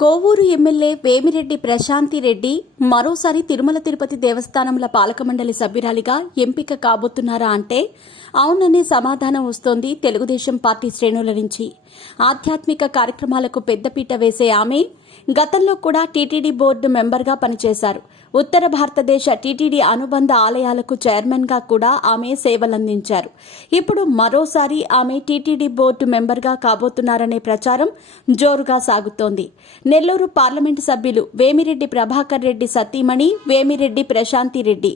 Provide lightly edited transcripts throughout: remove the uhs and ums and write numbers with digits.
Kovur MLA Vemireddy Prashanti Reddy మరోసారి తిరుమల తిరుపతి దేవస్థానముల పాలక మండలి సభ్యురాలిగా ఎంపిక కాబోతున్నారా అంటే అవుననే సమాధానం వస్తోంది తెలుగుదేశం పార్టీ శ్రేణుల నుంచి. ఆధ్యాత్మిక కార్యక్రమాలకు పెద్దపీట వేసే ఆమె గతంలో కూడా టీటీడీ బోర్డు మెంబర్గా పనిచేశారు. ఉత్తర భారతదేశ టీటీడీ అనుబంధ ఆలయాలకు చైర్మన్గా కూడా ఆమె సేవలందించారు. ఇప్పుడు మరోసారి ఆమె టీటీడీ బోర్డు మెంబర్గా కాబోతున్నారనే ప్రచారం జోరుగా సాగుతోంది. నెల్లూరు పార్లమెంటు సభ్యులు వేమిరెడ్డి ప్రభాకర్ రెడ్డి సతీమణి వేమిరెడ్డి ప్రశాంతి రెడ్డి.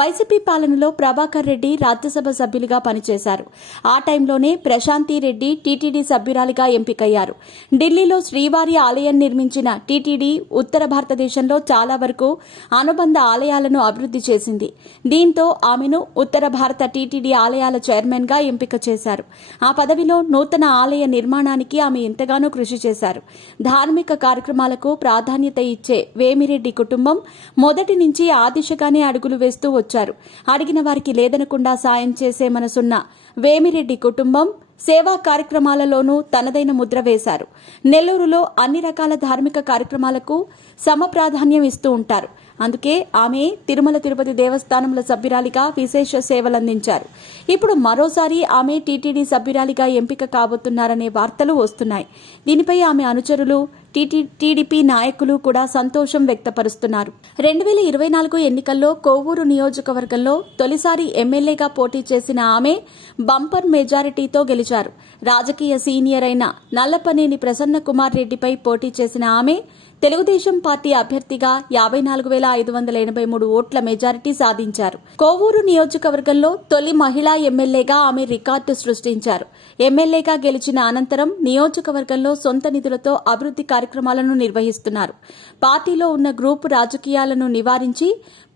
వైసీపీ పాలనలో ప్రభాకర్ రెడ్డి రాజ్యసభ సభ్యులుగా పనిచేశారు. ఆ టైంలోనే ప్రశాంతి రెడ్డి టీటీడీ సభ్యురాలిగా ఎంపికయ్యారు. ఢిల్లీలో శ్రీవారి ఆలయం నిర్మించిన టీటీడీ ఉత్తర భారతదేశంలో చాలా వరకు అనుబంధ ఆలయాలను అభివృద్ధి చేసింది. దీంతో ఆమెను ఉత్తర భారత టీటీడీ ఆలయాల చైర్మన్గా ఎంపిక చేశారు. ఆ పదవిలో నూతన ఆలయ నిర్మాణానికి ఆమె ఎంతగానో కృషి చేశారు. ధార్మిక కార్యక్రమాలకు ప్రాధాన్యత ఇచ్చే వేమిరెడ్డి కుటుంబం మొదటి నుంచి ఆ దిశగానే అడుగులు వేస్తూ వచ్చారు. అడిగిన వారికి లేదనకుండా సాయం చేసే మనసున్న వేమిరెడ్డి కుటుంబం సేవా కార్యక్రమాలలోనూ తనదైన ముద్ర వేశారు. నెల్లూరులో అన్ని రకాల ధార్మిక కార్యక్రమాలకు సమప్రాధాన్యం ఇస్తూ ఉంటారు. అందుకే ఆమె తిరుమల తిరుపతి దేవస్థానముల సభ్యురాలిగా విశేష సేవలందించారు. ఇప్పుడు మరోసారి ఆమె టీటీడీ సభ్యురాలిగా ఎంపిక కాబోతున్నారనే వార్తలు వస్తున్నాయి. దీనిపై ఆమె అనుచరులు టీడీపీ నాయకులు కూడా సంతోషం వ్యక్తపరుస్తున్నారు. 2024 ఎన్నికల్లో కోవూరు నియోజకవర్గంలో తొలిసారి ఎమ్మెల్యేగా పోటీ చేసిన ఆమె బంపర్ మెజారిటీతో గెలిచారు. రాజకీయ సీనియర్ అయిన నల్లపనేని ప్రసన్న కుమార్ రెడ్డిపై పోటీ చేసిన ఆమె తెలుగుదేశం పార్టీ అభ్యర్థిగా 54,583 ఓట్ల మెజారిటీ సాధించారు. కోవూరు నియోజకవర్గంలో తొలి మహిళా ఎమ్మెల్యేగా ఆమె రికార్డు సృష్టించారు. ఎమ్మెల్యేగా గెలిచిన అనంతరం నియోజకవర్గంలో సొంత నిధులతో అభివృద్ధి కార్యక్రమాలను నిర్వహిస్తున్నారు. పార్టీలో ఉన్న గ్రూపు రాజకీయాలను నివారించి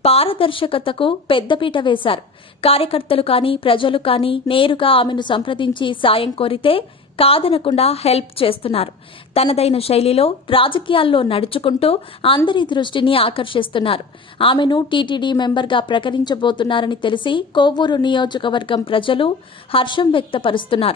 పారదర్శకతకు పెద్దపీట వేశారు. కార్యకర్తలు కానీ ప్రజలు కానీ నేరుగా ఆమెను సంప్రదించి సాయం కోరితే కాదనకుండా హెల్ప్ చేస్తున్నారు. తనదైన శైలిలో రాజకీయాల్లో నడుచుకుంటూ అందరి దృష్టిని ఆకర్షిస్తున్నారు. ఆమెను టీటీడీ మెంబర్గా ప్రకటించబోతున్నారని తెలిసి కోవూరు నియోజకవర్గం ప్రజలు హర్షం వ్యక్తపరుస్తున్నారు.